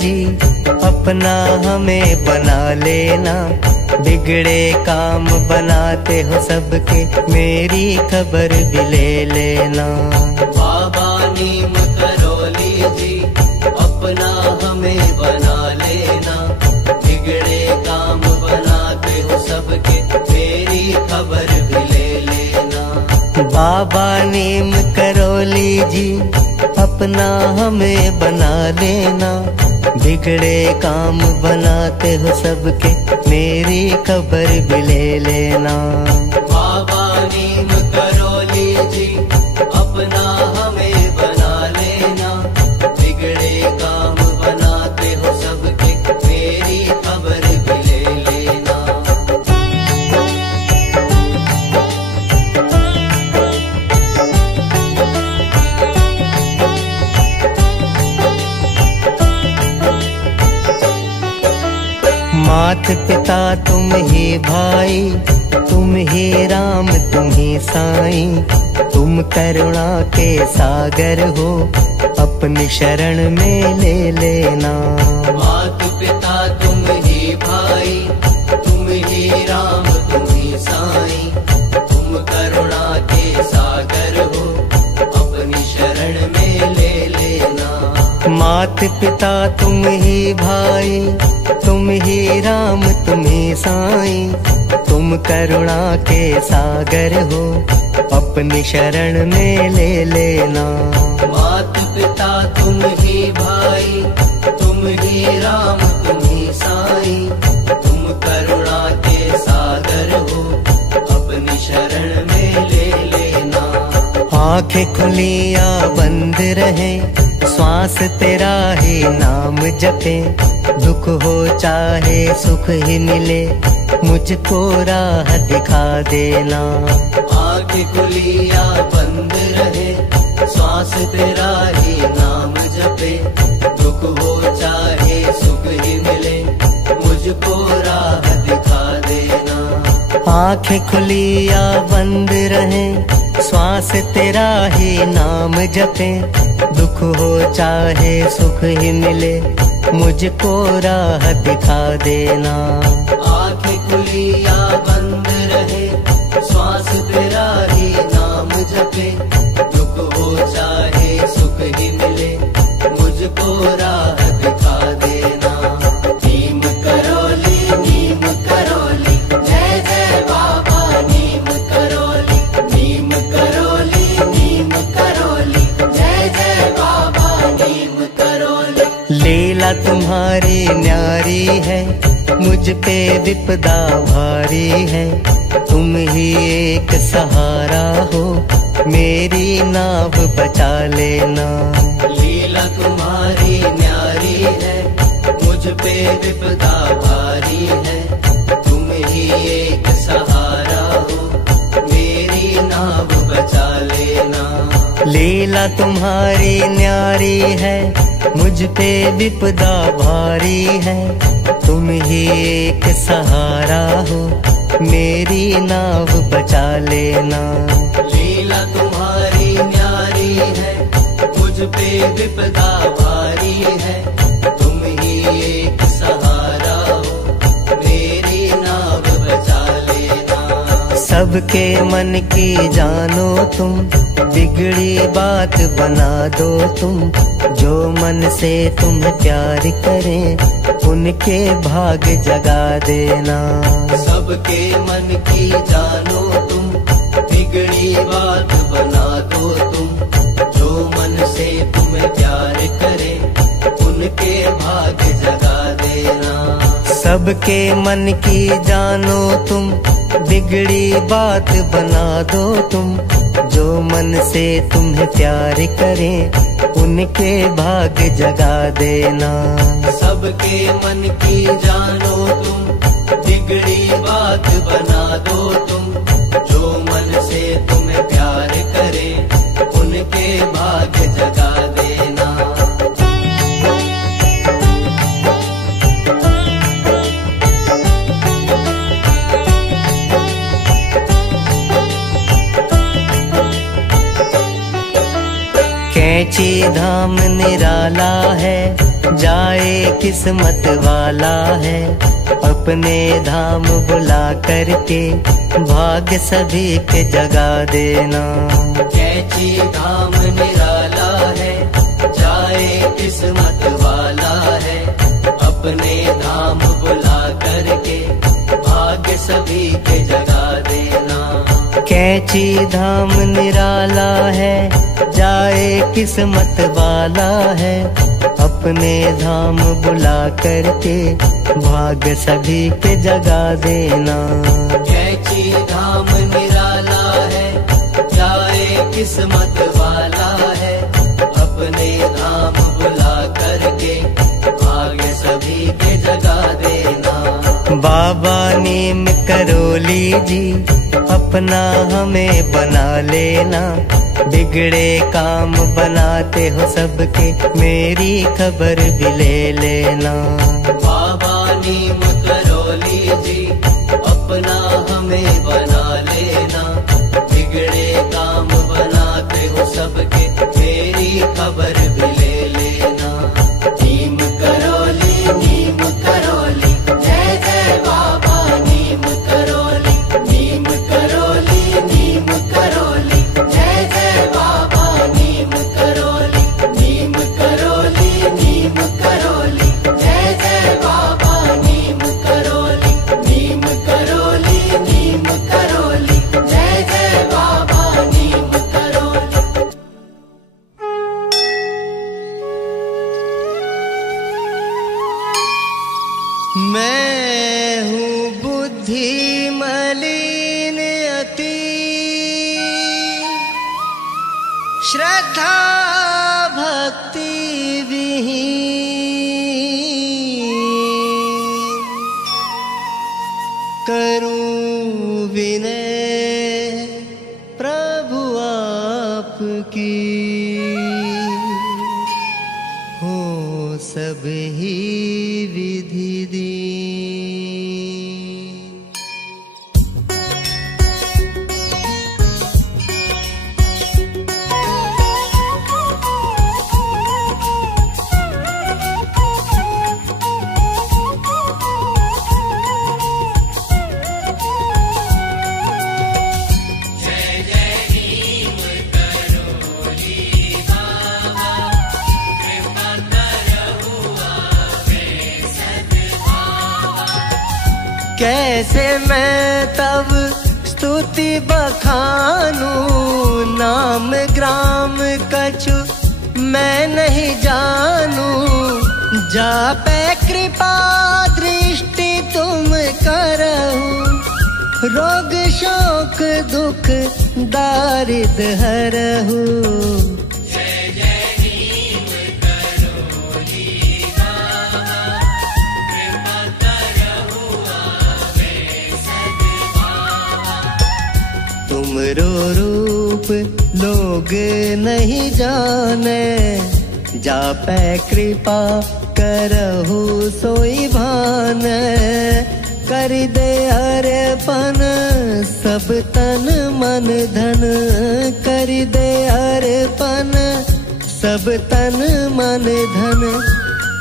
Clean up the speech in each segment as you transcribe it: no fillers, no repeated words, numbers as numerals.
जी, अपना हमें बना लेना। बिगड़े काम बनाते हो सबके, मेरी खबर भी ले लेना। बाबा नीम करोली जी, अपना हमें बना लेना। बिगड़े काम बनाते हो सबके, मेरी खबर भी ले लेना। बाबा नीम करोली जी, अपना हमें बना लेना। बिगड़े काम बनाते हो सबके, मेरी खबर भी ले लेना। बाबा नीम करोली जी, अपना हमें बना लेना। बिगड़े काम बनाते हो सबके, मेरी खबर भी ले लेना। मात पिता तुम ही भाई, तुम ही राम तुम ही साईं। तुम करुणा के सागर हो, अपनी शरण में ले लेना। मात पिता तुम ही भाई, तुम ही राम तुम ही साईं। तुम करुणा के सागर हो, अपनी शरण में ले लेना। मात पिता तुम ही भाई, तुम ही राम तुम ही साईं। तुम करुणा के सागर हो, अपनी शरण में ले लेना। मात पिता तुम ही भाई, तुम ही राम तुम ही साईं। तुम करुणा के सागर हो, अपनी शरण में ले लेना। आंखें खुली या बंद रहे, श्वास तेरा ही नाम जपे। दुख हो चाहे सुख ही मिले, मुझको राह दिखा देना। आंखें खुली या बंद रहे, श्वास तेरा ही नाम जपे। दुख हो चाहे सुख ही मिले, मुझको राह दिखा देना। आंखें खुली या बंद रहे, श्वास तेरा ही नाम जपे। दुख हो चाहे सुख ही मिले, मुझको राह दिखा देना। आंखें खुली या बंद रहे, श्वास तेरा ही नाम जपे। दुख हो चाहे सुख ही मिले, मुझको राह दिखा देना। नीम करोली जय जय बाबा नीम करोली। नीम करोली जय जय बाबा नीम करोली। लीला तुम्हारी न्यारी है, मुझ पे विपदा भारी है। तुम ही एक सहारा हो, मेरी नाव बचा लेना। लीला तुम्हारी न्यारी है, मुझ पे विपदा भारी है। तुम ही एक सहारा हो, मेरी नाव बचा लेना। लीला तुम्हारी न्यारी है, मुझ पे विपदा भारी है। तुम ही एक सहारा हो, मेरी नाव बचा लेना। लीला तुम्हारी न्यारी है, मुझ पे विपदा भारी है। तुम ही एक सहारा हो, मेरी नाव बचा लेना। सबके मन की जानो तुम, बिगड़ी बात बना दो तुम। जो मन से तुम्हें प्यार करें, उनके भाग जगा देना। सबके मन की जानो तुम, बिगड़ी बात बना दो तुम। जो मन से तुम्हें प्यार करे, उनके भाग जगा देना। सबके मन की जानो तुम, बिगड़ी बात बना दो तुम। जो मन से तुम्हें प्यार करें, उनके भाग जगा देना। सबके मन की जानो तुम, बिगड़ी बात बना दो तुम। जो मन से तुम्हें प्यार करे, उनके भाग जगा देना। कैंची धाम निराला है, जाए किस्मत वाला है, अपने धाम बुला करके भाग्य सभी के जगा देना। कैची धाम निराला है, जाए किस्मत वाला है, अपने धाम बुला करके भाग्य सभी के जगा देना। कैची धाम निराला है, जाए किस्मत वाला है, अपने धाम बुला करके भाग्य सभी के जगा देना। कैची धाम निराला है, जाए किस्मत वाला है, अपने धाम बुला करके भाग्य सभी के जगा देना। बाबा नीम करोली जी अपना हमें बना लेना, बिगड़े काम बनाते हो सबके मेरी खबर भी ले लेना। बाबा नीम करोली जी अपना हमें बना लेना, बिगड़े काम बनाते हो सबके मेरी खबर भी ले लेना। नीम करोली जय जय बाबा नीम करोली, नीम करोली जय जय बाबा नीम करोली, नीम करोली जय जय बाबा नीम करोली, नीम करोली जय जय बाबा नीम करोली। मैं हूँ बुद्धि मलिन अति, श्रद्धा भक्ति विहीन, करूं विनय प्रभु आपकी, हो सब ही विधि दी। कैसे मैं तब स्तुति बखानूं, नाम ग्राम कछु मैं नहीं जानूं। जापे कृपा दृष्टि तुम करहु, रोग शोक दुख दारिद हरहु। तुमरो रूप लोग नहीं जाने, जापै कृपा करहु सोई भान। कर दे अर्पण सब तन मन धन, कर दे अर्पण सब तन मन धन।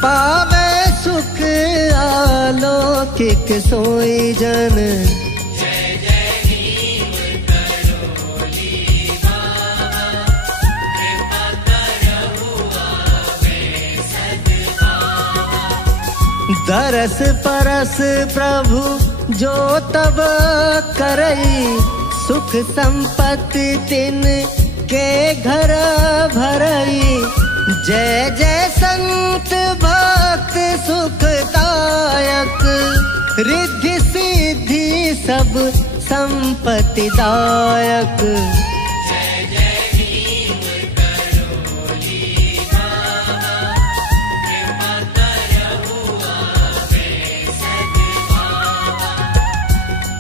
पावे सुख आलौकिक सोई जन, दरस परस प्रभु जो तब करई, सुख संपत्ति तिन के घर भरई। जय जय संत भक्त सुखदायक, रिद्धि सिद्धि सब संपत्ति दायक।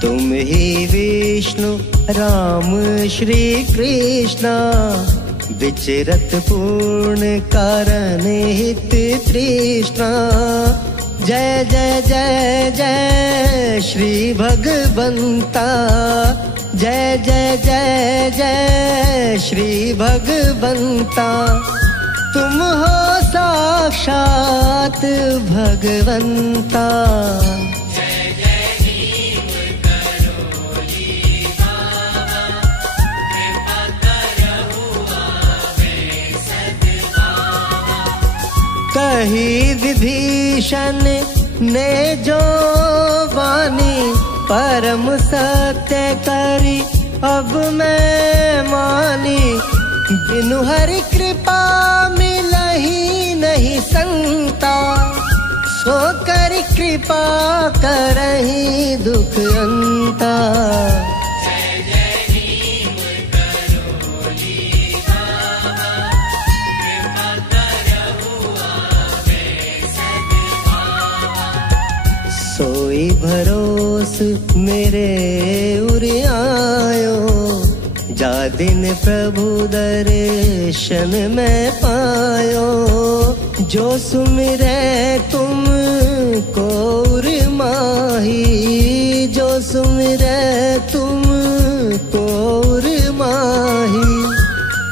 तुम ही विष्णु राम श्री कृष्णा, विचरत पूर्ण कारण हित तृष्णा। जय जय जय जय श्री भगवंता, जय जय जय जय श्री भगवंता। तुम हो साक्षात भगवंता। कही विभीषण ने जो वाणी परम सत्य करी अब मैं मानी। बिनु हरि कृपा मिलहि नहीं संता, सो कर कृपा करहि दुख अंता। सोई भरोस मेरे उर आयो, जा दिन प्रभु दर्शन में पायो। जो सुमिरै तुम को उर माही, जो सुमिरै तुम को उर माही।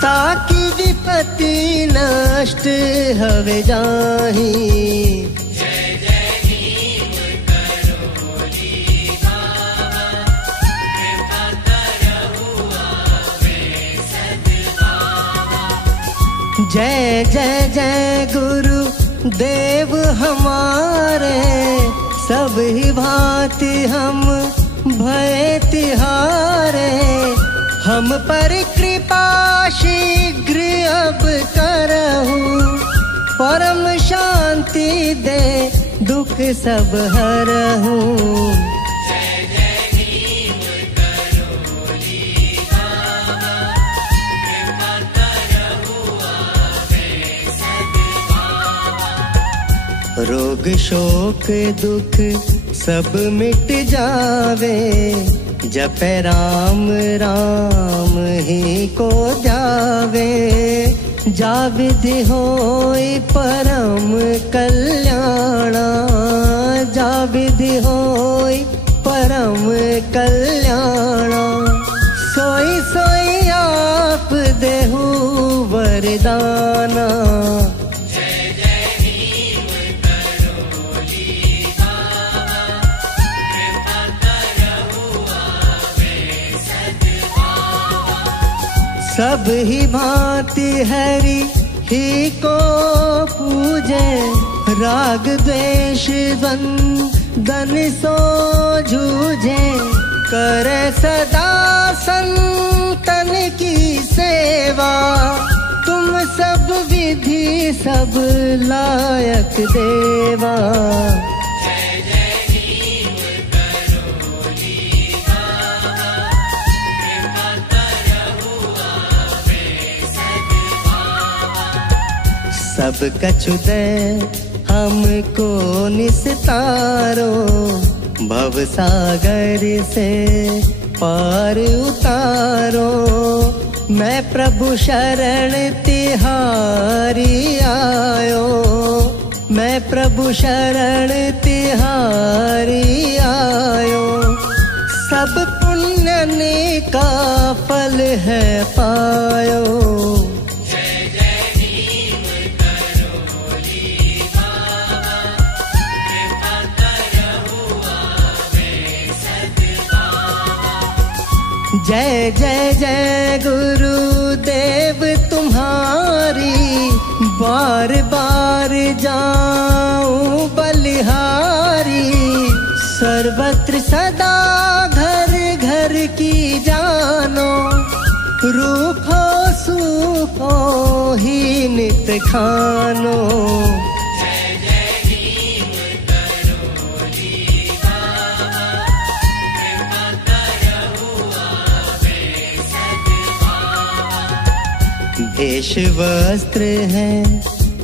ताकि विपत्ति नष्ट हवे जाही। जय जय जय गुरु देव हमारे, सब ही भांति हम भय तिहारे। हम पर कृपा शीघ्र अब करहु, परम शांति दे दुख सब हरहु। रोग शोक दुख सब मिट जावे, जपे राम राम ही को जावे। जा विधि होई परम कल्याणा, जा विधि होई परम कल्याणा। सोई सोई आप देहु वरदाना। सब ही भांति हरि ही को पूजे, राग द्वेष द्वंद्न सो जूझे। करे सदा संतन की सेवा, तुम सब विधि सब लायक देवा। सब कछु दे हमको निस्तारो, भव सागर से पार उतारो। मैं प्रभु शरण तिहारी आयो, मैं प्रभु शरण तिहारी आयो। सब पुण्य का फल है पायो। जय जय जय गुरुदेव तुम्हारी, बार बार जाऊं बलिहारी। सर्वत्र सदा घर घर की जानो, रूखो सूखो ही नित खानो। वेश वस्त्र है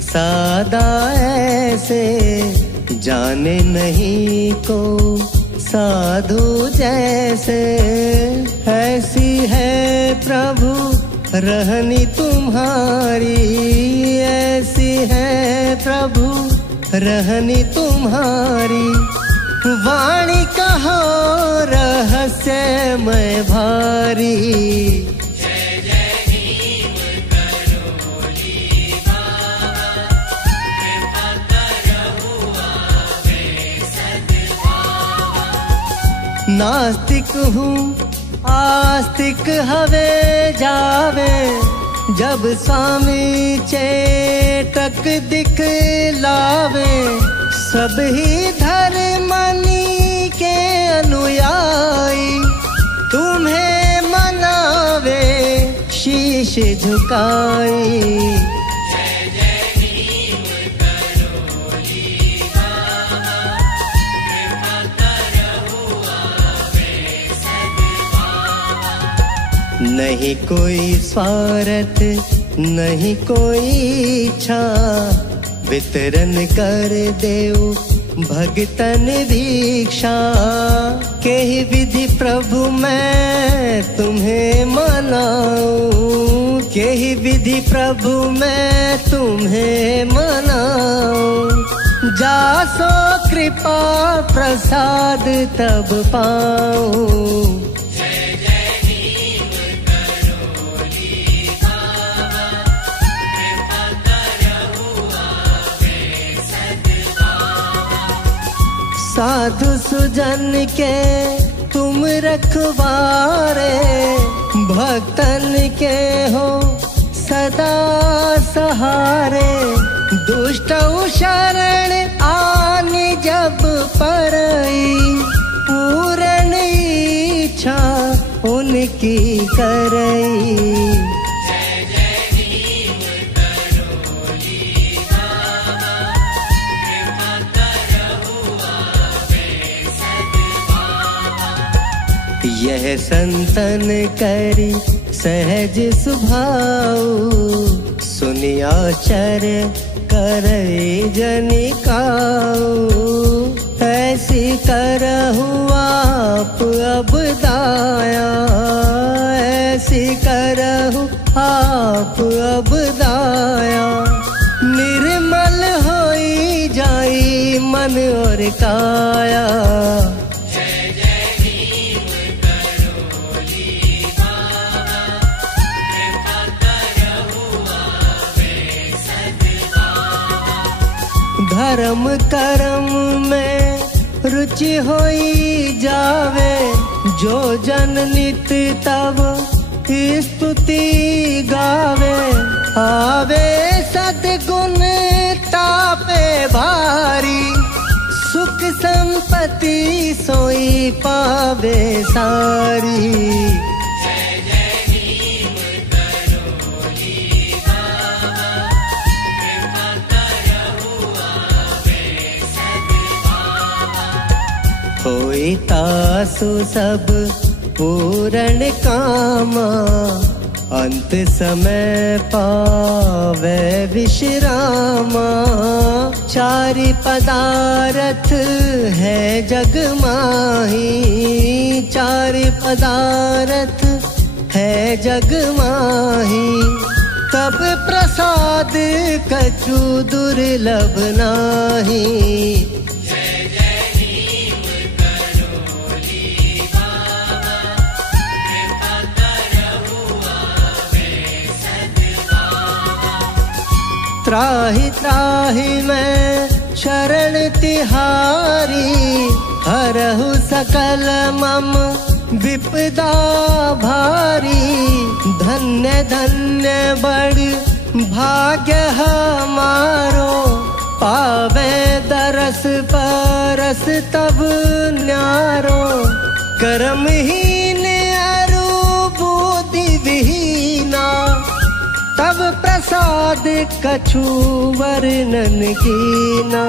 सादा ऐसे, जाने नहीं को साधु जैसे। ऐसी है प्रभु रहनी तुम्हारी, ऐसी है प्रभु रहनी तुम्हारी। वाणी कहो रहस्यमय भारी। नास्तिक हूँ आस्तिक हवे जावे, जब स्वामी चेटक दिखलावे। सब ही धर्मनी के अनुयायी, तुम्हें मनावे शीश झुकाई। नहीं कोई स्वार्थ नहीं कोई इच्छा, वितरण कर देव भगतन दीक्षा। के ही विधि प्रभु मैं तुम्हें मनाऊं, के ही विधि प्रभु मैं तुम्हें मनाऊं। जासो कृपा प्रसाद तब पाऊं। साधु सुजन के तुम रखवारे, भक्तन के हो सदा सहारे। दुष्ट शरण आने जब परई, पूर्ण इच्छा उनकी करई। यह संतन करी सहज सुभाऊ, सुनिया आश्चर्य करे जनिकाऊ। ऐसी करहु आप अब दाया, ऐसी करहु आप अब दाया। निर्मल होई जाई मन और काया। धर्म कर्म में रुचि होई जावे, जो जन नित तब स्तुति गावे। आवे सद्गुण तापे भारी, सुख संपत्ति सोई पावे सारी। होई तासु सब पूर्ण कामा, अंत समय पावे विश्रामा। चारि पदार्थ है जग माही, चारि पदार्थ है जग माही। तब प्रसाद कछु दुर्लभ नाही। त्राहि त्राहि मैं शरण तिहारी, हरहु सकल मम विपदा भारी। धन्य धन्य बड़ भाग्य हमारो, पावे दरस परस तब न्यारो। कर्महीन अरु बुद्धि विहीना, तब प्रसाद कछु वर्णन कीना।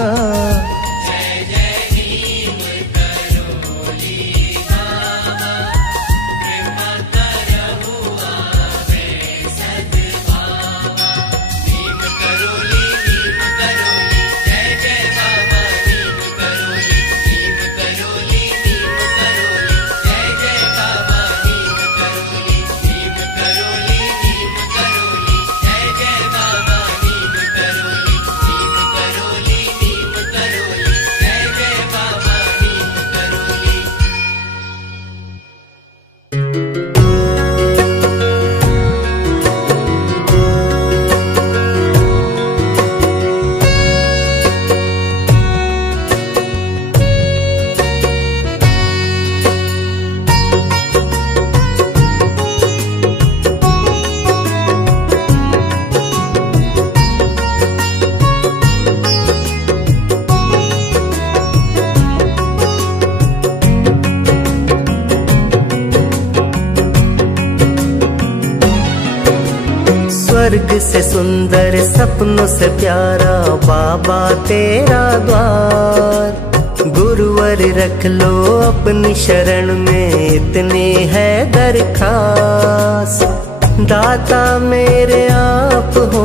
स्वर्ग से सुंदर सपनों से प्यारा बाबा तेरा द्वार। गुरुवर रख लो अपनी शरण में इतनी है दरखास। दाता मेरे आप हो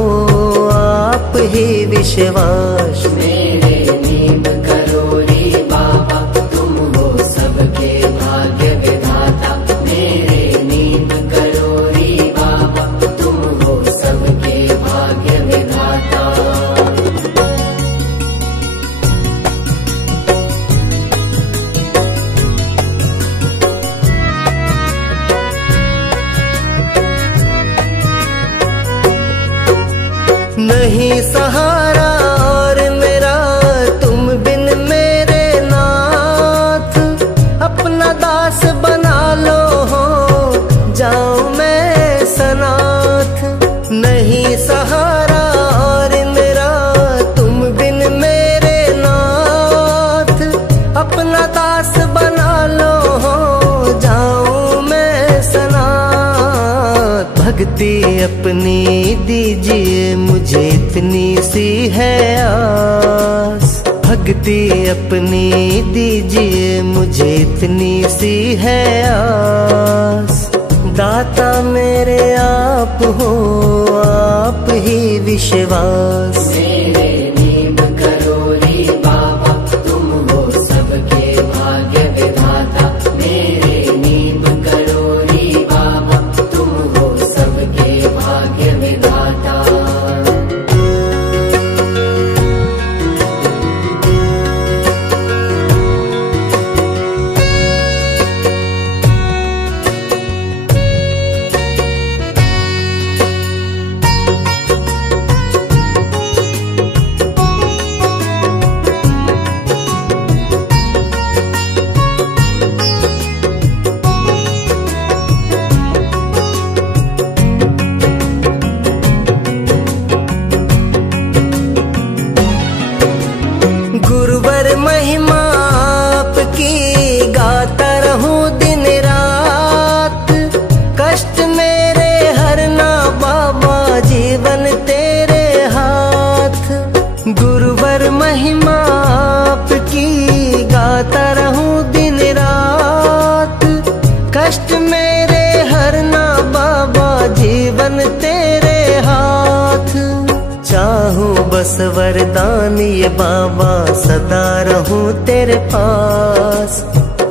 आप ही विश्वास। मेरे नींद करो रे बाबा तुम हो सबके भाग्य विधाता। मेरे नींद करो रे बाबा तुम हो सबके भाग्य विधाता। नहीं सहारा और मेरा तुम बिन मेरे नाथ। अपना दास बना लो हो जाऊं मैं सनाथ। नहीं सहारा और मेरा तुम बिन मेरे नाथ। अपना दास बना लो हो जाऊं मैं सनाथ। भक्ति अपनी दीजिए मुझे इतनी सी है आस। भक्ति अपनी दीजिए मुझे इतनी सी है आस। दाता मेरे आप हो आप ही विश्वास। मेरे नींद करो रे बाबा तुम हो सबके भाग्य विधाता। मेरे नींद करो रे बाबा तुम हो सबके भाग्य विधाता। गुरुवर महिमा आपकी गाता रहूं दिन रात। कष्ट मेरे हरना बाबा जीवन तेरे हाथ। गुरुवर महिमा आपकी गाता रहूं दिन रात। कष्ट मेरे हरना बाबा जीवन तेरे हाथ। चाहूं बस वरदान ये बाबा सदा रहूं तेरे पास।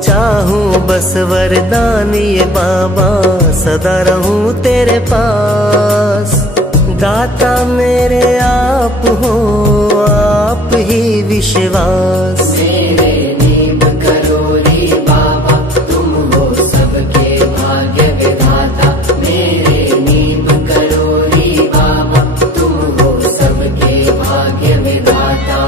चाहूं बस वरदान ये बाबा सदा रहूं तेरे पास। दाता मेरे आप हो आप ही विश्वास। मेरे नींद करो रे बाबा तुम हो सबके भाग्य विधाता। मेरे नींद करो रे बाबा तुम हो सबके भाग्य विधाता।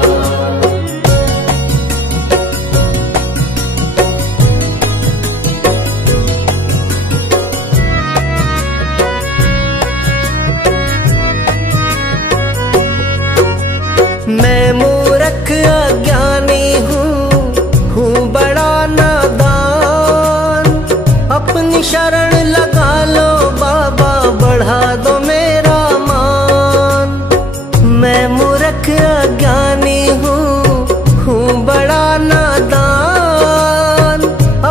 मैं मूर्ख अज्ञानी हूँ बड़ा नादान। अपनी शरण लगा लो बाबा बढ़ा दो मेरा मान। मैं मूर्ख अज्ञानी हूँ बड़ा नादान।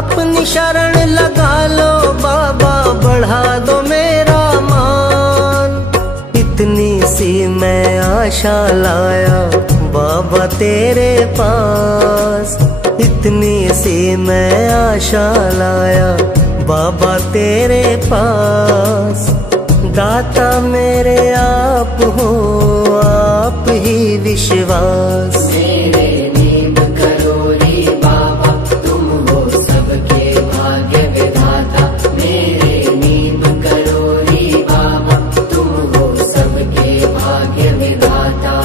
अपनी शरण लगा लो बाबा बढ़ा दो मेरा मान। इतनी सी मैं आशा लाया बाबा तेरे पास। इतनी सी मैं आशा लाया बाबा तेरे पास। दाता मेरे आप हो आप ही विश्वास। मेरे नींद करो रे बाबा तुम हो सबके भाग्य विधाता। मेरे नींद करो रे बाबा तुम हो सबके भाग्य विधाता।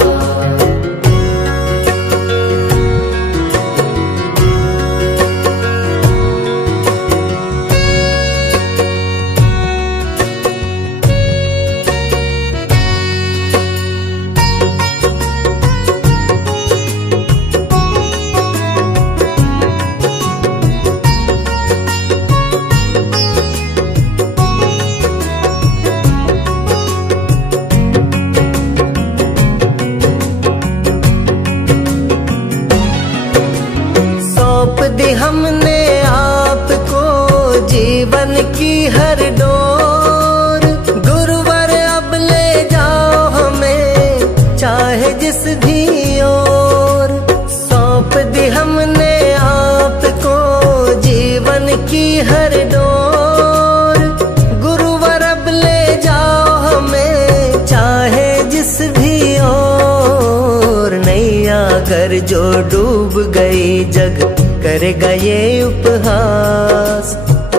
अगर जो डूब गई जग करेगा ये उपहास।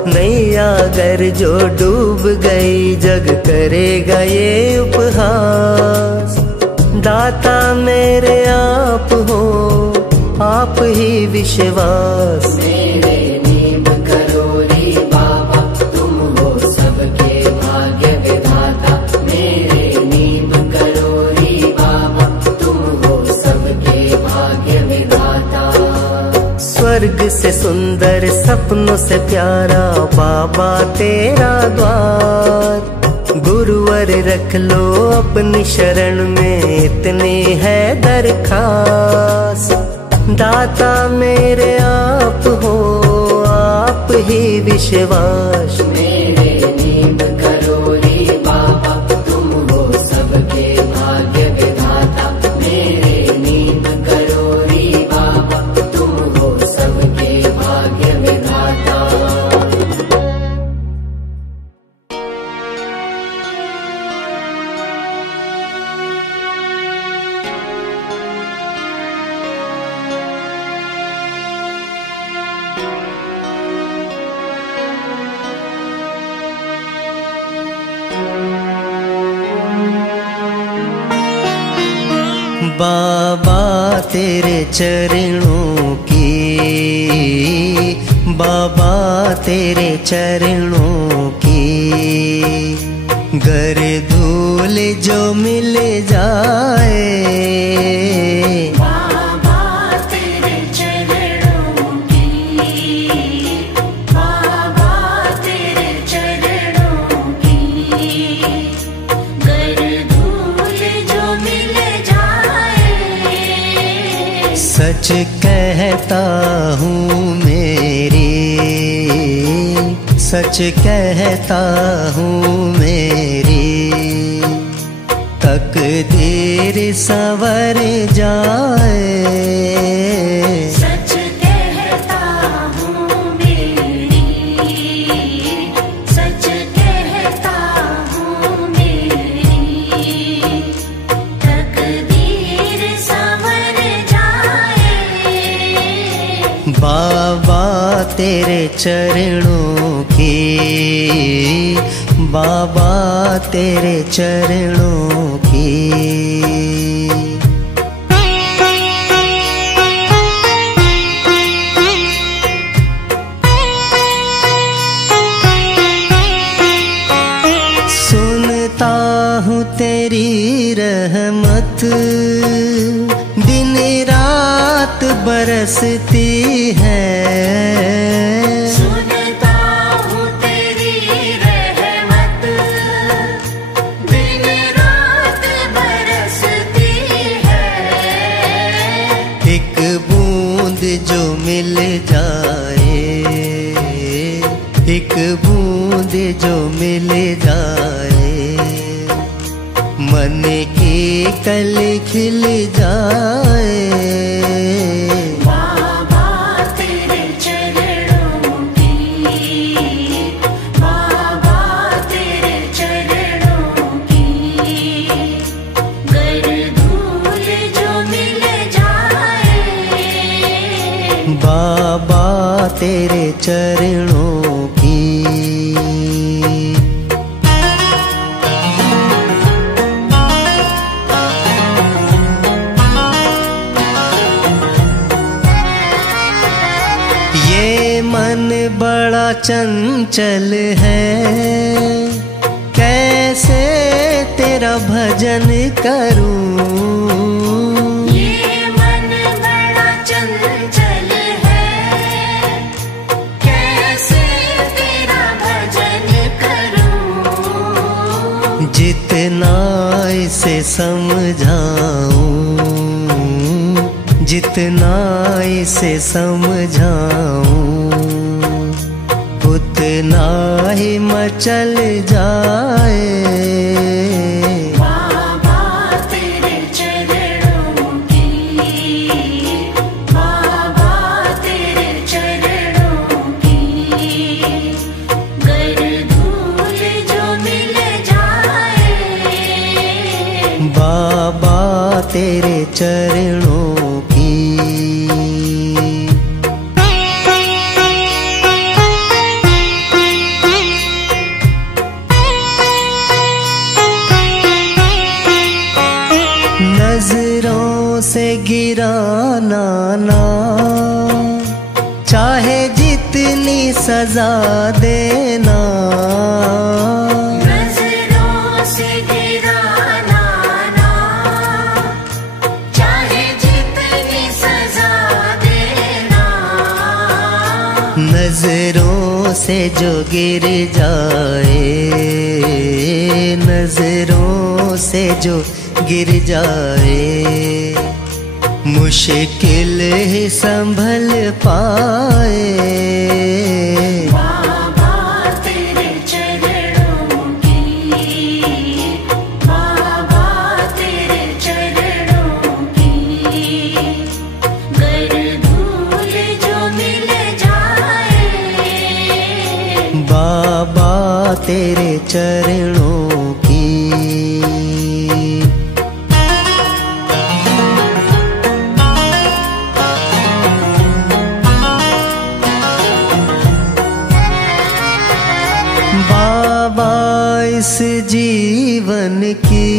नैया अगर जो डूब गई जग करेगा ये उपहास। दाता मेरे आप हो, आप ही विश्वास। मेरे नींद करो रे बाबा, तुम हो सबके भाग्य विधाता। मेरे नींद करो रे बाबा, तुम हो सबके भाग्य विधाता। स्वर्ग से सुंदर सपनों से प्यारा बाबा तेरा द्वार। गुरुवर रख लो अपनी शरण में, इतनी है दरखास। दाता मेरे आप हो, आप ही विश्वास। मेरे नींद करो रे बाबा, तुम हो सबके भाग्य विधाता। मेरे नींद करो रे बाबा, तुम हो सबके भाग्य विधाता। बाबा तेरे चरणों की, बाबा तेरे चरणों की, गर धूल जो मिल जाए। बाबा तेरे चरणों की, बाबा तेरे चरणों की, गर धूल जो मिल जाए। सच कहता हूँ मेरी, सच कहता हूँ मेरी, तकदीर संवर जाए। सच कहता हूँ मेरी, सच कहता हूँ मेरी, तकदीर संवर जाए। बाबा तेरे चरणों की, बाबा तेरे चरणों की। सुनता हूँ तेरी रहमत, दिन रात बरसती है। सुनता हूँ तेरी रहमत, दिन रात बरसती है। एक बूंद जो मिल जाए, एक बूंद जो मिल जाए, मन की कली खिल जाए। बाबा तेरे चरणों की, बाबा तेरे चरणों की, गर धूल जो मिल जाए। बाबा तेरे चरणों की। ये मन बड़ा चंचल है, कैसे तेरा भजन करूं। ये मन बड़ा चंचल है, कैसे तेरा भजन करूं। जितना इसे समझाऊं, जितना इसे समझाऊं, उतना ही मचल जाए। बाबा तेरे चरणों की, बाबा तेरे चरणों की, गर धूल जो मिल जाए। बाबा तेरे चरणों की। से गिराना ना, चाहे जितनी सजा देना। नजरों से गिराना ना, चाहे जितनी सजा देना। नजरों से जो गिर जाए, नजरों से जो गिर जाए, मुश्किल ही संभल पाए। बाबा तेरे चरणों की, बाबा तेरे चरणों की, गर धूल जो मिल जाए। बाबा तेरे चरणों की। बाबा इस जीवन की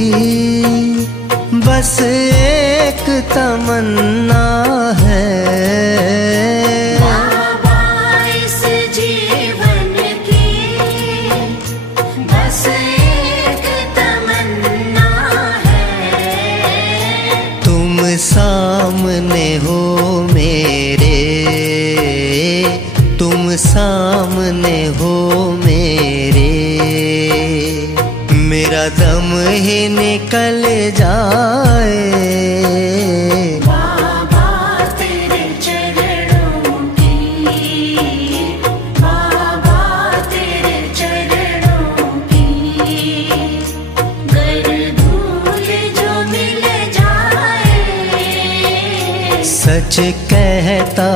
बस एक तमन्ना है। बाबा इस जीवन की बस एक तमन्ना है। तुम सामने हो मेरे, तुम सामने हो मेरे, मेरा दम ही निकल जाए। बाबा तेरे चरणों की, बाबा तेरे चरणों की, गर धूल जो मिल जाए। सच कहता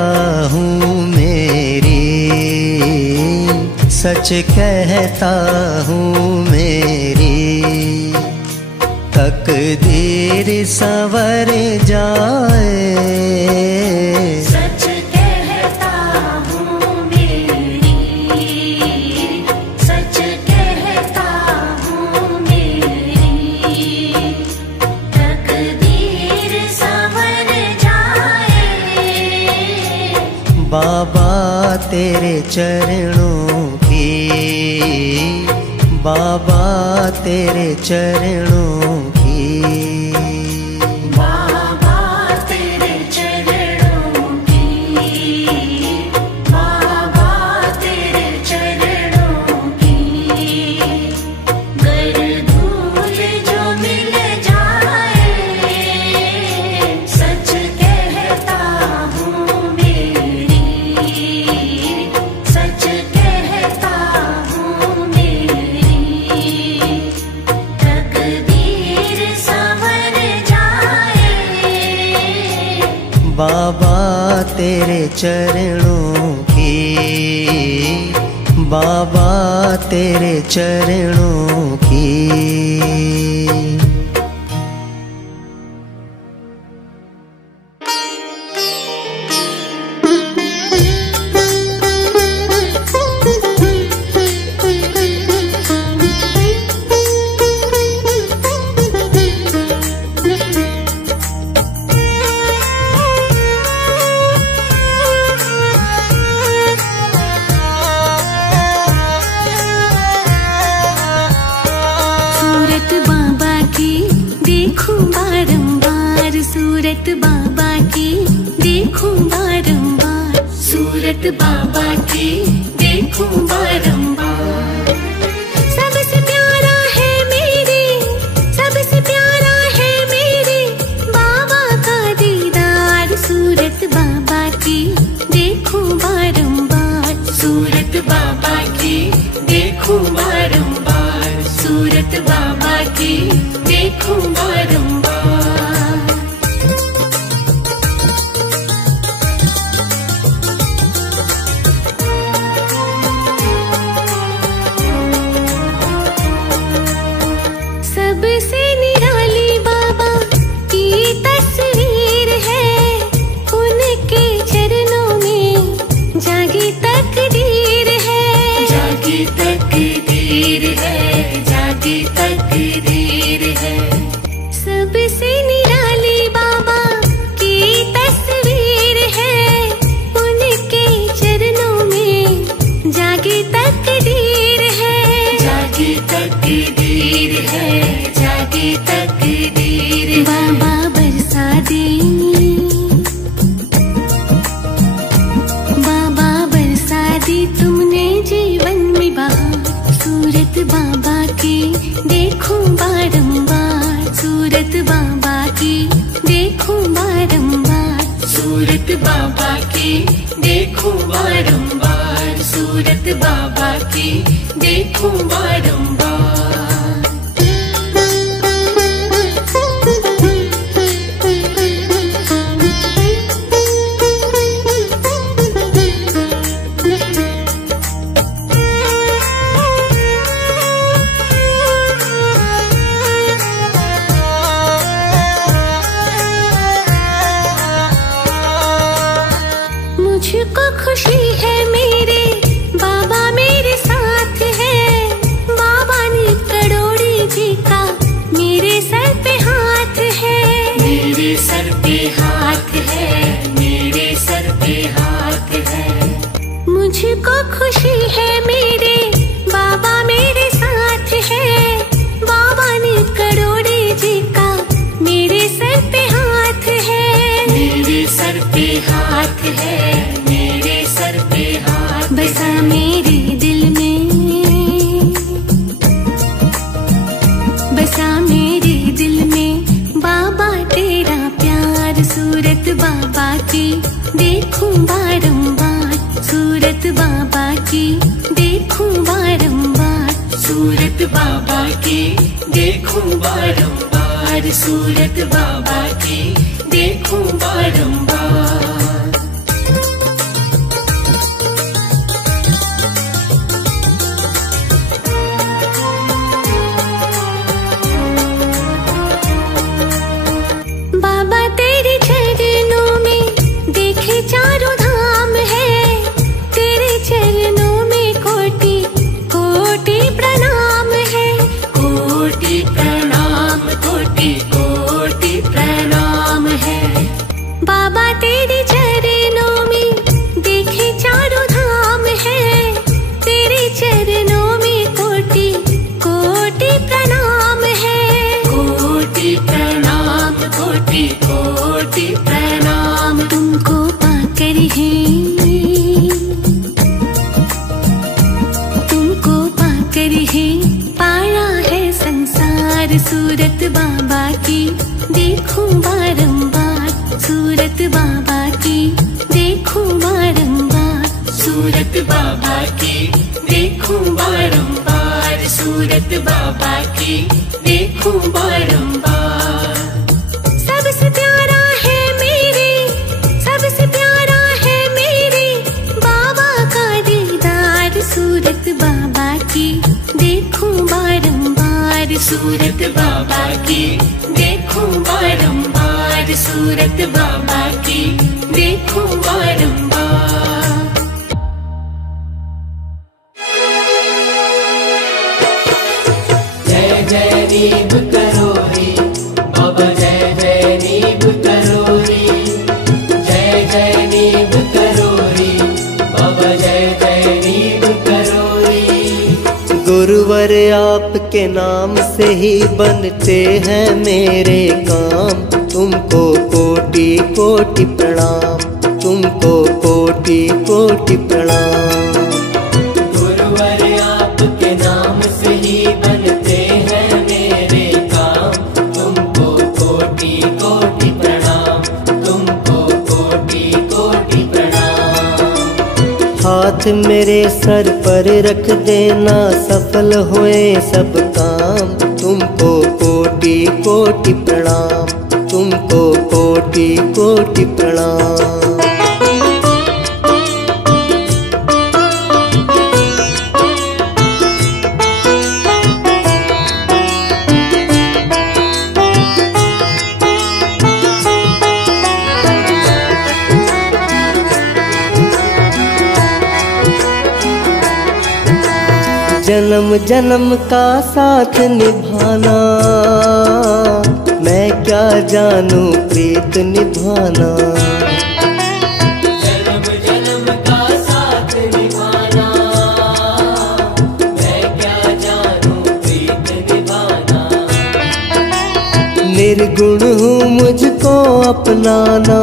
हूँ मेरी, सच कहता हूँ मेरी, तकदीर संवर जाए। सच कहता हूँ मेरी, सच कहता हूँ मेरी, तकदीर संवर जाए। बाबा तेरे चरणों की, बाबा तेरे चरणों की। बाबा तेरे चरणों की, बाबा तेरे चरणों की, गर धूल जो मिल जाए। सच कहता हूँ मेरी, सच कहता हूँ मेरी, तकदीर संवर जाए। बाबा तेरे चरणों की, बाबा तेरे चरणों की। सूरत बाबा की देखूं बारंबार, सूरत बाबा की देखूं बारंबार, सूरत बाबा की देखूं बारंबार। सबसे प्यारा है मेरे, सबसे प्यारा है मेरे बाबा का दीदार। सूरत बाबा की देखूं बारंबार, सूरत बाबा की देखूं बारंबार, सूरत बाबा की देखूं बारंबार। सबसे निराली बाबा की तस्वीर है, उनके चरणों में जागी तकदीर है। जागी तकदीर है, जागी तकदीर है। सबसे निराली बाबा तकदीर है, जागे तकदीर। बाबा बरसा दे, बाबा बरसा दे तुमने जीवन में बहार। सूरत बाबा की देखूं बारंबार, सूरत बाबा की देखूं बारंबार, सूरत बाबा की देखूं बारंबार, सूरत बाबा की देखूं बारंबार। मुझको खुशी है मेरे बाबा मेरे साथ है, बाबा ने करोड़ी जी का मेरे सर पे हाथ है, मेरे सर पे हाथ है, मेरे सर पे हाथ है। मुझको खुशी है मेरे बाबा मेरे साथ है, बाबा ने करोड़ी जी का मेरे सर पे हाथ है, मेरे सर पे हाथ है, मेरे सर पे हाथ। बसा मेरे दिल में, बसा मेरे दिल में बाबा तेरा प्यार। सूरत बाबा की देखूं बारंबार, सूरत बाबा की देखूं बारंबार, सूरत बाबा की देखूं बारंबार, सूरत बाबा की देखूं बारंबार। बाबा तेरे चरणों में देखे चारों धाम है, तेरे चरणों में कोटि कोटि प्रणाम है, कोटि प्रणाम, कोटि कोटि प्रणाम है। बाबा तेरे चरणों में देखे चारों धाम है, तेरे चरणों में कोटि कोटि प्रणाम है, कोटि प्रणाम, कोटि कोटि प्रणाम। तुमको पाकर है, तुमको पाकर है पाया है संसार। सूरत बाबा की देखूं बारंबार, सूरत बाबा की देखूं बारंबार, सूरत बाबा की देखूं बारंबार, सूरत बाबा की देखूं बारंबार। सबसे प्यारा है मेरे, सबसे प्यारा है मेरे बाबा का दीदार। सूरत बाबा की देखूं बारंबार, सूरत बाबा की देखूं बारंबार, सूरत बाबा की देखूं बारंबार। जय जय नीब करो रे बाबा, जय जय नीब करो रे, जय जय नीब करो रे बाबा, जय जय नीब करो रे। गुरुवर आपके नाम से ही बनते हैं मेरे काम। तुमको कोटि कोटि प्रणाम, तुमको कोटि कोटि प्रणाम। गुरुवर आपके नाम से ही बनते हैं मेरे काम। तुमको कोटि कोटि प्रणाम, तुमको कोटि कोटि प्रणाम। हाथ मेरे सर पर रख देना, सफल होए सब काम। तुमको कोटि कोटि प्रणाम, तुमको कोटि कोटि प्रणाम। जन्म जन्म का साथ निभाना, मैं क्या जानूं प्रीत निभाना। जन्म जन्म का साथ निभाना, मैं क्या जानूं प्रीत निर्गुण हूँ मुझको अपनाना,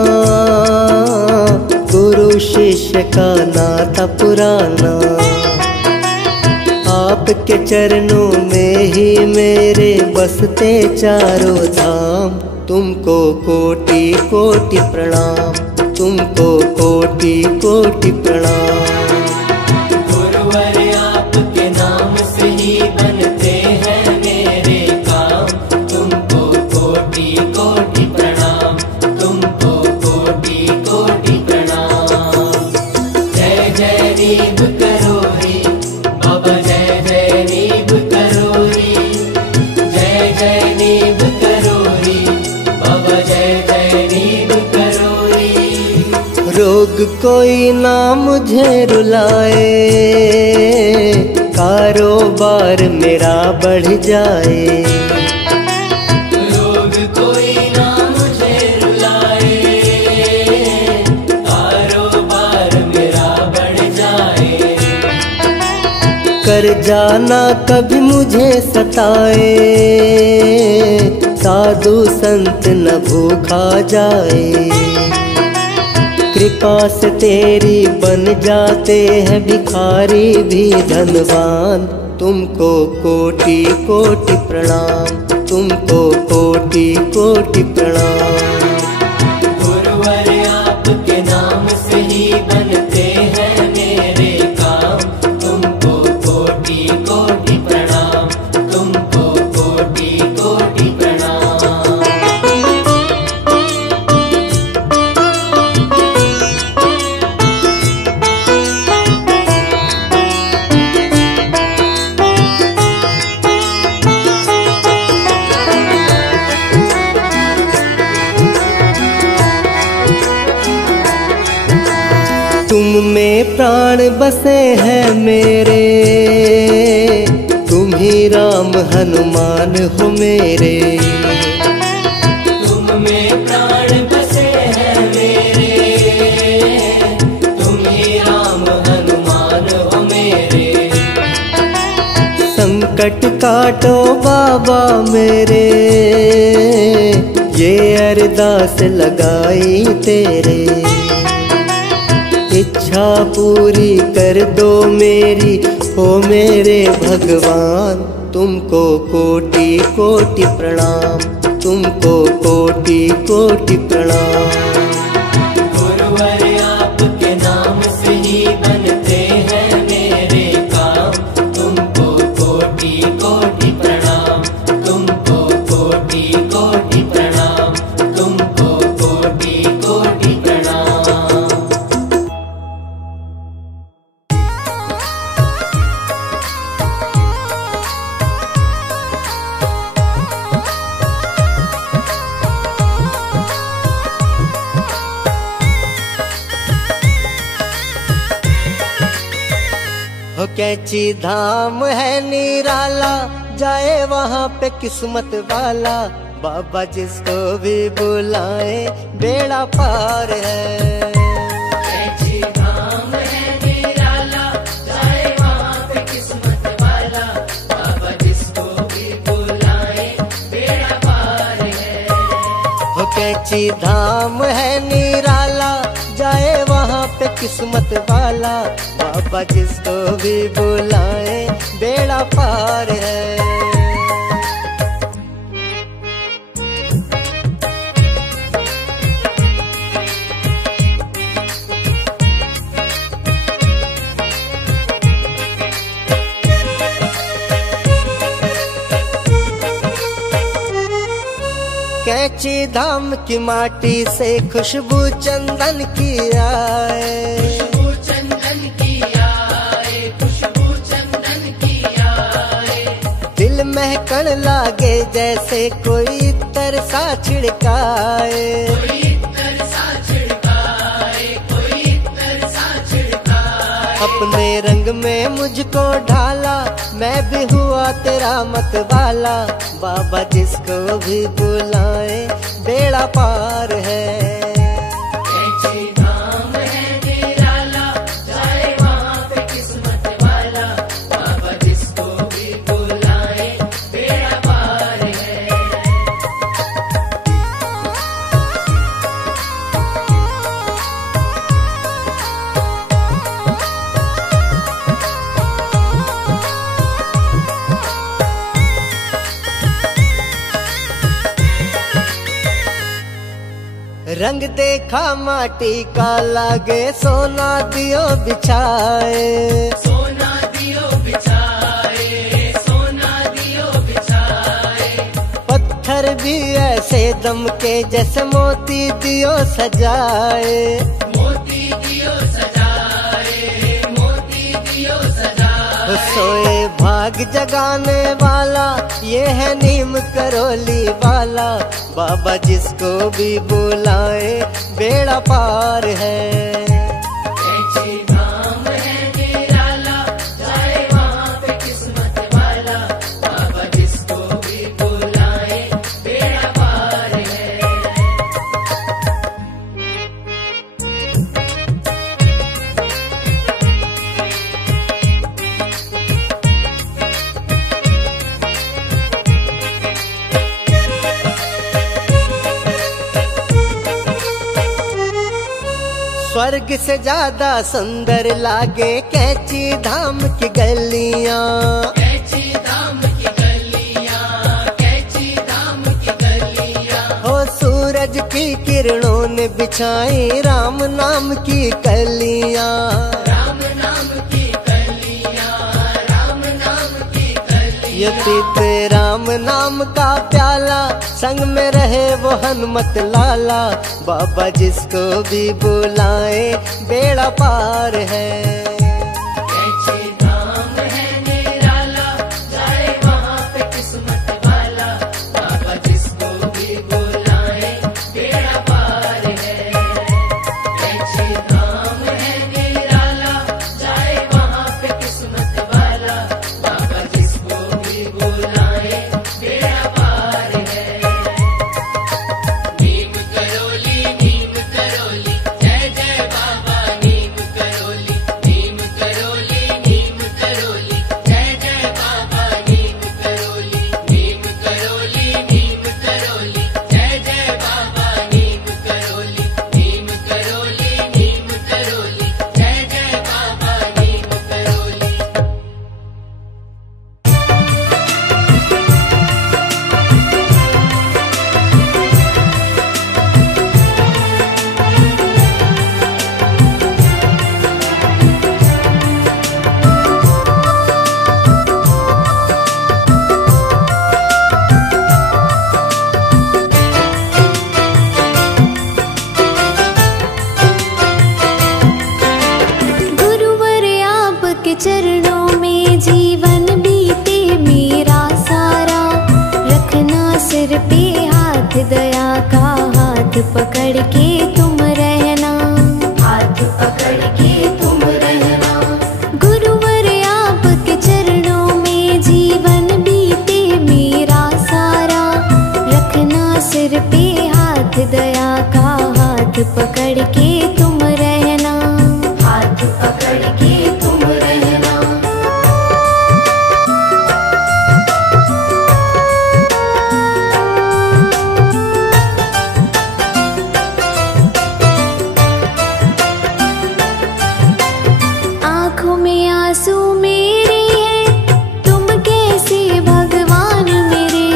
गुरु शिष्य का नाता पुराना। आपके चरणों में ही मेरे बसते चारों धाम। तुमको कोटि कोटि प्रणाम, तुमको कोटि कोटि प्रणाम। गुरुवर आपके नाम से ही बनते हैं मेरे काम। तुमको कोटि कोटि प्रणाम, तुमको कोटि कोटि प्रणाम। जय जय नीब करोरी बाबा, जय जय नीब करोरी, जय जय नीब करोरी बाबा, जय जय नीब करोरी। रोग कोई ना मुझे रुलाए, कारोबार मेरा बढ़ जाए। रोग कोई ना मुझे रुलाए, कारोबार मेरा बढ़ जाए। कर जाना कभी मुझे सताए, साधु संत न भूखा जाए। कृपा से तेरी बन जाते हैं भिखारी भी धनवान। तुमको कोटि कोटि प्रणाम, तुमको कोटि कोटि प्रणाम। गुरुवर आपके नाम से ही बनते हैं मेरे काम। तुमको कोटि कोटि प्रणाम, तुमको कोटि कोटि प्रणाम। तुम में प्राण बसे हैं मेरे, तुम ही राम हनुमान हो मेरे। तुम में प्राण बसे हैं मेरे, तुम ही राम हनुमान हो मेरे। संकट काटो बाबा मेरे, ये अरदास लगाई तेरे। इच्छा पूरी कर दो मेरी, ओ मेरे भगवान। तुमको कोटि कोटि प्रणाम, तुमको कोटि कोटि प्रणाम। गुरुवर आपके नाम से ही बनते हैं मेरे काम। तुमको कोटि कोटि प्रणाम, तुमको कोटि कोटि प्रणाम, तुमको कोटि कोटि प्रणाम। हो कैची धाम है निराला, जाए वहाँ पे किस्मत वाला। बाबा जिसको भी बुलाए बेड़ा पार है। कैची धाम है निराला, जाए वहाँ पे किस्मत वाला। बाबा जिसको भी बुलाए बेड़ा पार है। हो कैची धाम है निराला, जाए वहाँ पे किस्मत वाला। बाबा जिसको भी बुलाए बेड़ा पार है। कैची धाम की माटी से खुशबू चंदन की आए। खुशबू चंदन की आए, खुशबू चंदन की आए। दिल महकन लागे जैसे कोई तरसा छिड़काए। कोई तरसा छिड़काए, कोई तरसा छिड़काए। अपने रंग में मुझको ढाला, मैं भी हुआ तेरा मत वाला। बाबा जिसको भी बुलाए बेड़ा पार है। कैची धाम है निराला, जाए वहाँ पे किस्मत वाला। बाबा जिसको भी बुलाए बेड़ा पार है। रंग देखा माटी का लागे सोना दियो बिछाए, सोना दियो बिछाए, सोना दियो बिछाए। पत्थर भी ऐसे दम के जैसे मोती दियो सजाए, मोती दियो सजाए, मोती दियो सजाए। सोए भाग जगाने वाला ये है नीम करोली वाला, बाबा जिसको भी बुलाए बेड़ा पार है। कैची धाम है निराला, जाए वहाँ पे किस्मत वाला, बाबा जिसको भी बुलाए बेड़ा पार है। स्वर्ग से ज्यादा सुंदर लागे कैची धाम की गलियां, कैची धाम की गलियां, कैची धाम की गलियां। हो सूरज की किरणों ने बिछाई राम नाम की कलियां, राम नाम की कलियां, राम नाम की कलियां। ये पीते राम नाम का प्याला, संग में रहे वो हनुमत लाला, बाबा जिसको भी बुलाए बेड़ा पार है। कैची धाम है निराला, जाए वहाँ पे किस्मत वाला, बाबा जिसको भी बुलाए बेड़ा पार है। कैची धाम है निराला, जाए वहाँ पे किस्मत वाला, बाबा जिसको भी बुलाए बेड़ा पार है। नीम करोली, नीम करोली, जय जय बाबा नीम करोली, नीम करोली, नीम करोली, जय जय बाबा नीम करोली, नीम करोली, नीम करोली, जय जय बाबा नीम करोली, नीम करोली, नीम करोली, जय जय बाबा नीम करोली। गुरुवर आपके चरणों में जीवन बीते मेरा सारा, रखना सिर पे हाथ दया का, हाथ पकड़ के तुम रहना, हाथ पकड़ के तुम रहना। गुरुवर आपके चरणों में जीवन बीते मेरा सारा, रखना सिर पे हाथ दया का, हाथ पकड़ के तुम रहना, हाथ पकड़ के तुम रहना। आँखों में आंसू मेरे हैं, तुम कैसे भगवान मेरे,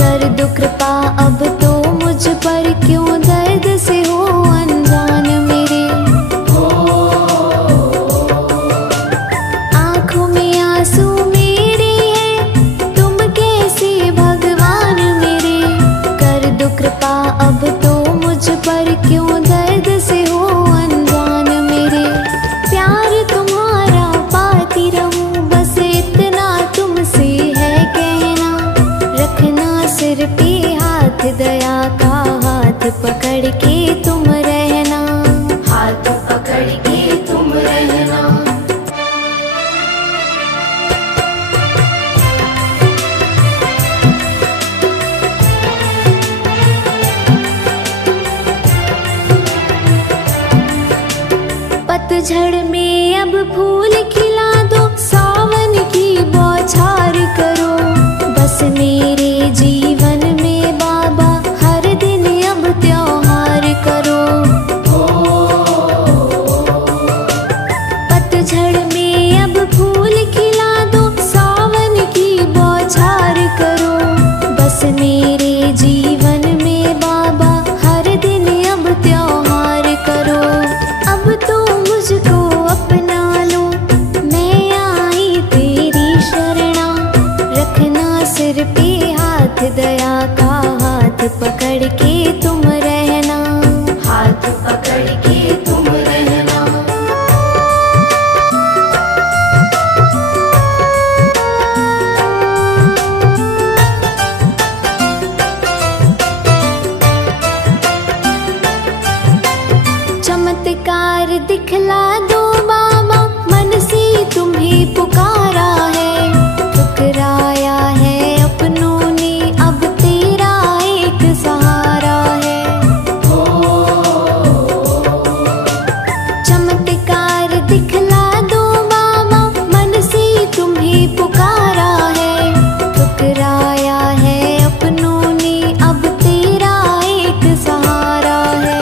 कर दो कृपा अब तो मुझ पर, क्यों दर्द से हो अनजान मेरे। आँखों में आंसू मेरे हैं, तुम कैसे भगवान मेरे, कर दो कृपा अब तो मुझ पर, क्यों दर्द से हो अनजान मेरे। प्यार तुम्हारा पाती रहूं, बस इतना तुमसे है कहना, रखना सिर पे हाथ दया का, हाथ पकड़ के तुम रहना, हाथ पकड़ के तुम रहना। पतझड़ में अब फूल खिला दो, सावन की बौछार करो, बस मेरे जीवन में बाबा हर दिन अब त्योहार करो। पतझड़ में अब फूल खिला दो, सावन की बौछार करो, बस मेरे जीवन में बाबा हर दिन अब सिर पे हाथ, दया का हाथ पकड़ के तुम रहना, हाथ पकड़ के तुम रहना। चमत्कार दिखला दो बाबा, मन से तुम्हें पुकारा है, ठुकराया है अपनों ने, अब तेरा एक सहारा है। चमत्कार दिखला दो बाबा, मन से तुम्हें पुकारा है, ठुकराया है अपनों ने, अब तेरा एक सहारा है।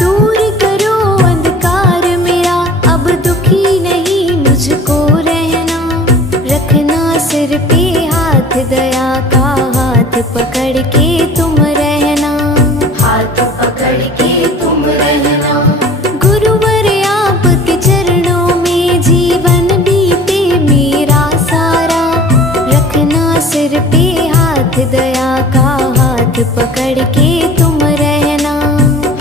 दूर करो अंधकार मेरा, अब दुखी नहीं मुझको रहना, रखना सिर पे हाथ, दया का हाथ पकड़ के तुम रहना, हाथ पकड़ के तुम रहना। गुरुवर आपके चरणों में जीवन बीते मेरा सारा, रखना सिर पे हाथ, दया का हाथ पकड़ के तुम रहना,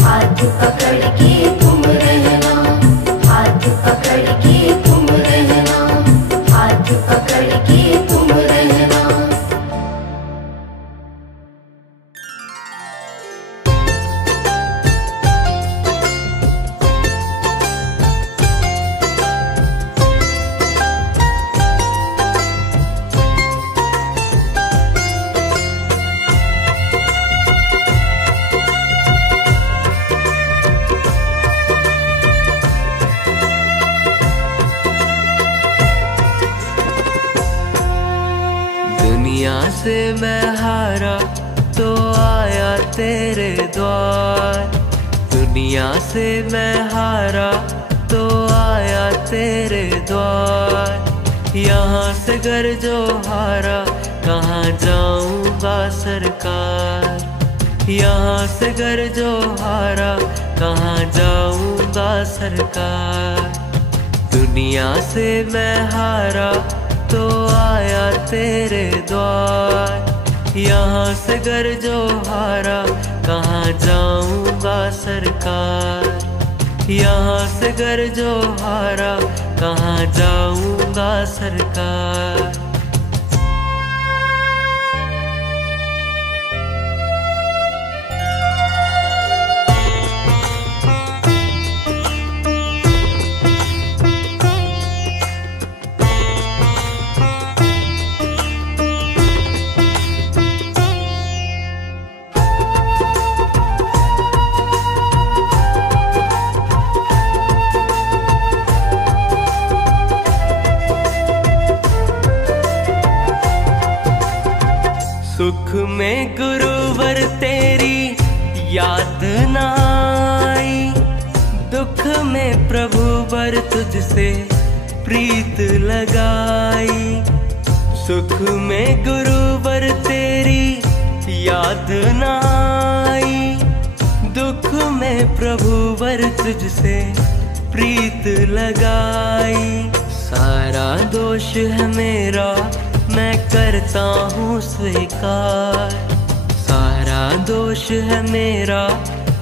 हाथ पकड़ के तुम रहना, हाथ पकड़ के तुम रहना, हाथ पकड़ के तुम रहना। दुनिया से मैं हारा तो आया तेरे द्वार, दुनिया से मैं हारा तो आया तेरे द्वार। यहाँ से घर जो हारा कहाँ जाऊँगा सरकार, यहाँ से घर जो हारा कहाँ जाऊँगा सरकार। दुनिया से मैं हारा तो आया तेरे द्वार, यहाँ से घर जो हारा कहाँ जाऊँगा सरकार, यहाँ से घर जो हारा कहाँ जाऊँगा सरकार। सुख में गुरुवर तेरी याद न आई, दुख में प्रभुवर तुझसे प्रीत लगाई। सुख में गुरुवर तेरी याद न आई, दुख में प्रभुवर तुझसे प्रीत लगाई। सारा दोष है मेरा मैं करता हूँ स्वीकार, सारा दोष है मेरा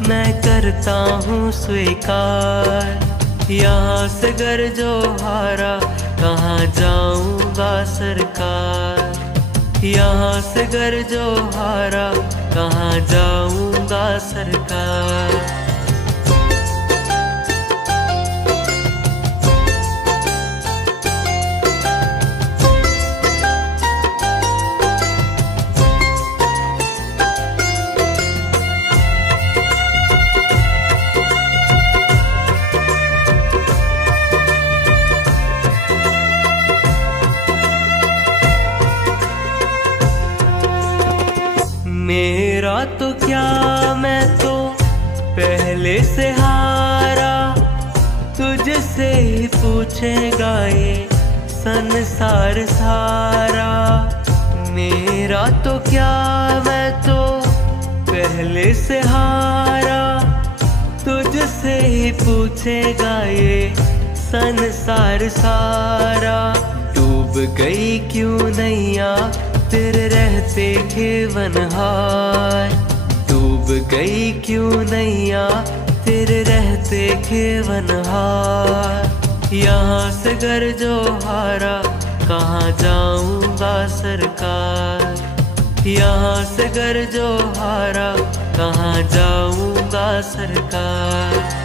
मैं करता हूँ स्वीकार। यहाँ से घर जो हारा कहाँ जाऊँगा सरकार, यहाँ से घर जो हारा कहाँ जाऊँगा सरकार। मेरा तो क्या मैं तो पहले से हारा, तुझसे ही पूछेगा ये संसार सारा। मेरा तो क्या मैं तो पहले से हारा, तुझसे ही पूछेगा ये संसार सारा। डूब गई क्यों नैया तेरे रहते खेवनहार, डूब गई क्यों नैया तेरे रहते खेवनहार। यहाँ से घर जो हारा कहाँ जाऊंगा सरकार, यहाँ से घर जो हारा कहाँ जाऊंगा सरकार।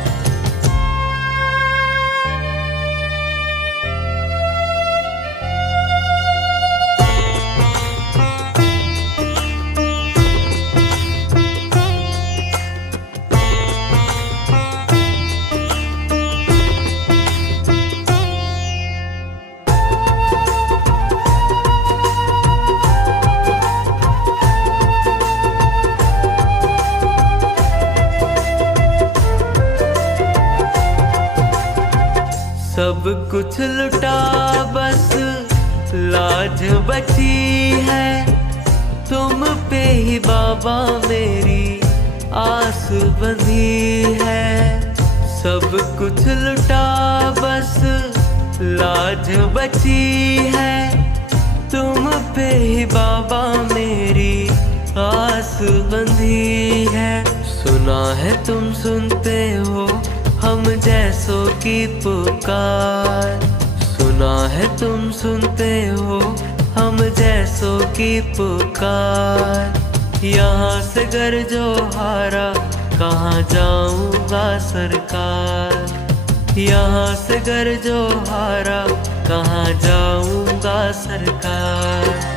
सब कुछ लुटा बस लाज बची है, तुम पे ही बाबा मेरी आस बंधी है। सब कुछ लुटा बस लाज बची है, तुम पे ही बाबा मेरी आस बंधी है। सुना है तुम सुनते हो हम जैसों की पुकार, सुना है तुम सुनते हो हम जैसों की पुकार। यहाँ से घर जो हारा कहाँ जाऊंगा सरकार, यहाँ से घर जो हारा कहाँ जाऊंगा सरकार।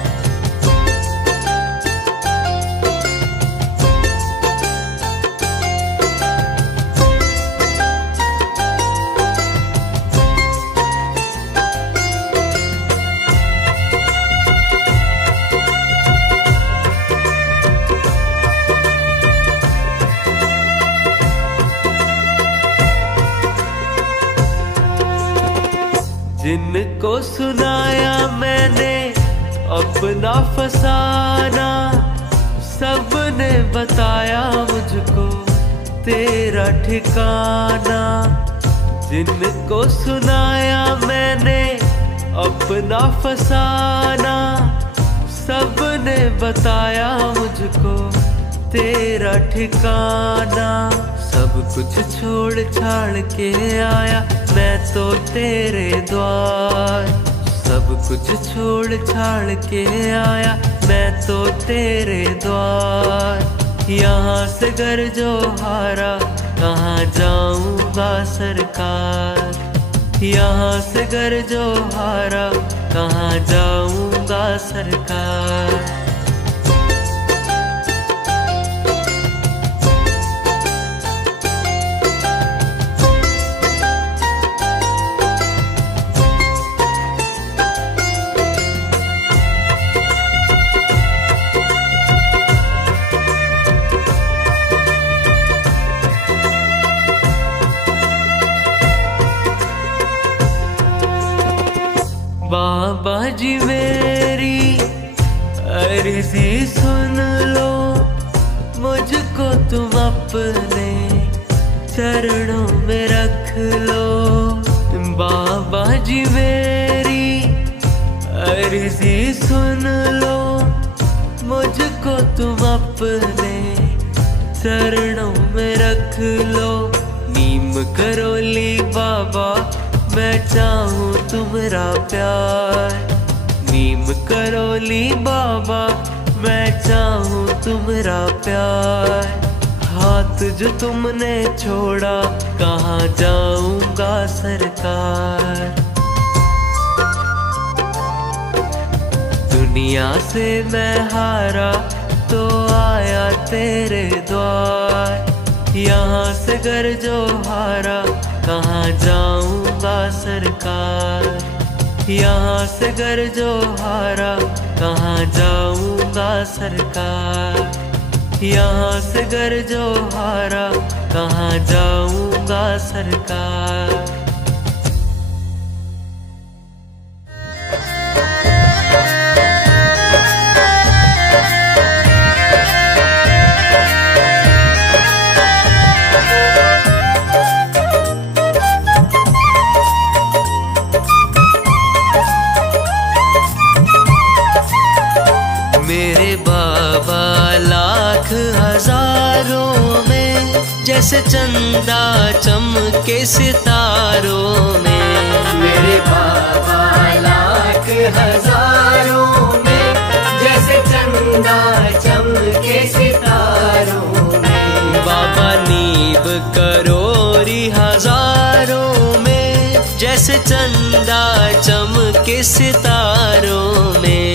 जिनको सुनाया मैंने अपना फसाना, सबने बताया मुझको तेरा ठिकाना। जिनको सुनाया मैंने अपना फसाना, सबने बताया मुझको तेरा ठिकाना। सब कुछ छोड़ छाड़ के आया मैं तो तेरे द्वार, सब कुछ छोड़ छाड़ के आया मैं तो तेरे द्वार। यहाँ से घर जो हारा कहाँ जाऊंगा सरकार, यहाँ से घर जो हारा कहाँ जाऊंगा सरकार। बाबा जी मेरी अर्जी सुन लो, मुझको तुम अपने चरणों में रख लो। बाबा जी मेरी अर्जी सुन लो, मुझको तुम अपने चरणों में रख लो। नीम करोली बाबा मैं चाहूँ तुम्हारा प्यार, नीम करोली बाबा मैं चाहूँ तुम्हारा प्यार। हाथ जो तुमने छोड़ा कहाँ जाऊंगा सरकार, दुनिया से मैं हारा तो आया तेरे द्वार। यहाँ से घर जो हारा कहाँ जाऊंगा सरकार, यहाँ से घर जो हारा कहाँ जाऊंगा सरकार, यहाँ से घर जो हारा कहाँ जाऊंगा सरकार। मेरे बाबा लाख हजारों में, जैसे चंदा चमके सितारों में। मेरे बाबा लाख हजारों में, जैसे चंदा चमके सितारों में। बाबा नीब करोड़ी हजारों में, जैसे चंदा चमके सितारों में।